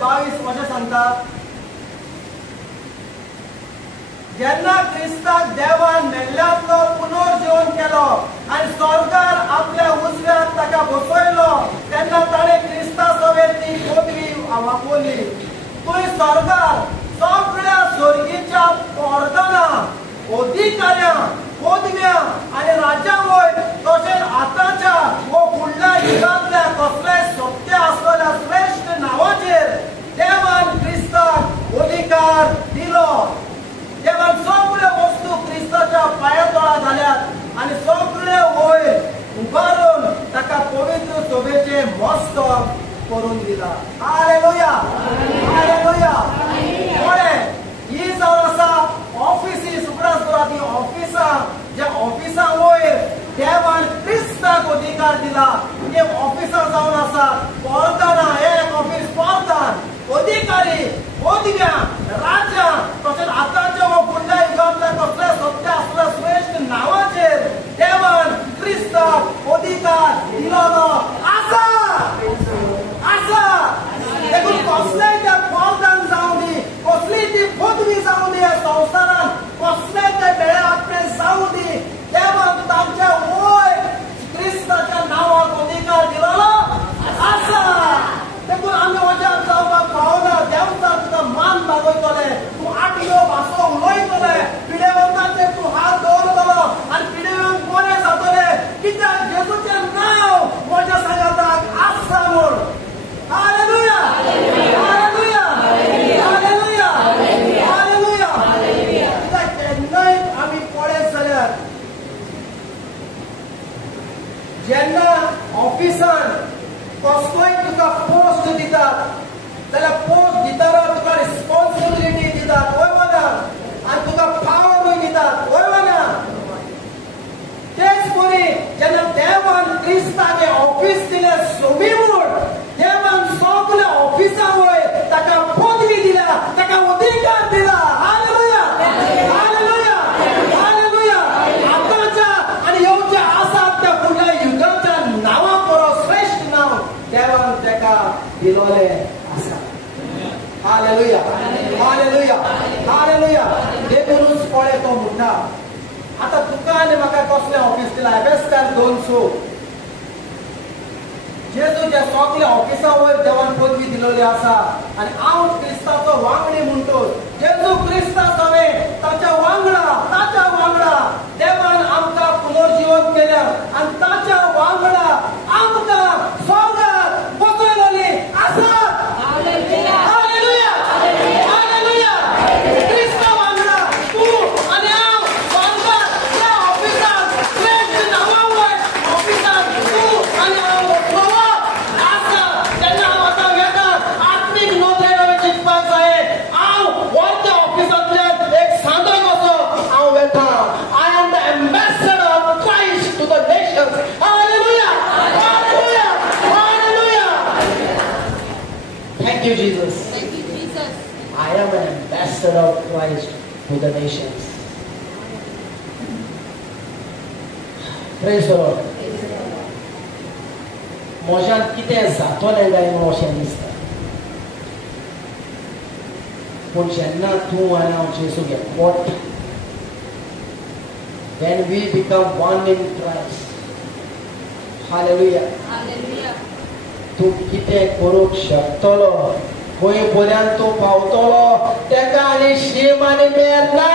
22 अशें सांगता, जेन्ना क्रिस्ताक देवान मेल्ल्यांतलो पुनर्जीवन केलो आनी स्वर्गार आपल्या उजव्याक ताका बसयलो, तेन्ना ताणें क्रिस्ता सवेत ती पदवी वापरली. थंय स्वर्गार सगळ्या सर्गीच्या पोरदानां, अधिकाऱ्यां, पदव्या आनी राज्यां वयर तशेंच आतांच्या वो फुडल्या युगांतल्या कसलेय सत्य आसलेल्या श्रेष्ठ नांवाचेर देवान क्रिस्ताक अधिकार दिलो. देवान सगळ्यो वस्तू क्रिस्ताच्या पांयातळा घाल्यात आनी सगळे वयर उबारून ताका पवित्र सभेचे मस्तक करून दिला. Hallelujah, hallelujah. ही जावन आसा ऑफिसीस, उपरासपराची ऑफिसां, ज्या ऑफिसां वयर देवान क्रिस्ताक अधिकार दिला. ते ऑफिसां जावन आसा पोरदानां, एक ऑफिस पोरदान, अधिकारी, पदव्या, राजा, तशेंच आतांच्या व फुडल्या युगांतल्या कसले सत्य आसल्या श्रेष्ठ नांवाचेर देवान क्रिस्ताक अधिकार दिलोलो आसा. आसा. देखून कसलेय ते पोरदान जावं दी, कसलीय ती पदवी जावं दी, संवसारान कसलेय ते बेळे आपले जावं दी, देवान तांच्या वयर क्रिस्ताच्या नांवाक अधिकार दिलोलो आसा. देखून आमी वजाक जावपाक पावना. देवतान तुका मान दाखयतले, तूं 8 भासो उलयतले, पिडेवंताचेर तूं हात दवरतलो आनी पिडेवंत बरे जातले, कित्याक जेजूचें नांव म्हज्या सांगाताक आसा म्हूण. Hallelujah, hallelujah, hallelujah, hallelujah. कित्याक केन्नाय आमी पळयत जाल्यार जेन्ना ऑफिसान कसलोय तुका पोस्ट दितात जाल्यार पोस्ट दितना तुका रिस्पॉन्सिबिलिटी दितात, वय ना, आनी तुका पावरूय दितात, वय ना. तेच बरी जेन्ना देवान क्रिस्ताचें ऑफिस दिलें सोबी म्हूण, देवान सगळ्या ऑफिसां वयर ताका पदवी दिल्या, ताका अधिकार दिला. Hallelujah, hallelujah, hallelujah. आतांच्या आनी येवच्या आसात त्या फुडल्या युगाच्या नांवा परस श्रेष्ठ नांव देवान ताका दिलोलें आसा. Hallelujah, hallelujah, hallelujah. देखूनच पळय तो म्हणटा, आतां तुका आनी म्हाका कसलें ऑफिस दिलां? एबेस्तार 2:6. जेजूच्या सगळ्या ऑफिसां वयर देवान पदवी दिलोली आसा आनी हांव क्रिस्ताचो वांगडी म्हणटो. जेजू क्रिस्ता सवे ताच्या वांगडा देवान आमकां पुनर्जीवन केल्या आनी ताच्या वांगडा आमकां स्वर्गात बसयलोली आसा. Hallelujah, hallelujah, hallelujah. क्रिस्ता वांगडा तूं आनी हांव स्वर्गात त्या ऑफिसांत श्रेष्ठ नांवा वयर ऑफिसांत तूं आनी हांव वतलो आसा. तेन्ना हांव आतां वेता आत्मीक नोंदणी चिंतपाक जाय. हांव वरच्या ऑफिसांतल्यान एक सांदो कसो हांव वेता. I am the ambassador of Christ to the nations. Hallelujah, hallelujah, hallelujah. Thank you, Jesus. Thank you, Jesus. I am an ambassador of Christ to the nations. Praise the Lord. म्हज्यान कितें जातलें काय म्हणून अशें दिसता. पूण जेन्ना तूं आनी हांव जेजूक एकवट, when we become one in Christ. Hallelujah. Hallelujah. तूं कितें करूंक शकतलो, खंय पर्यंत तूं पावतलो, तेका आनी शीम आनी मेर ना.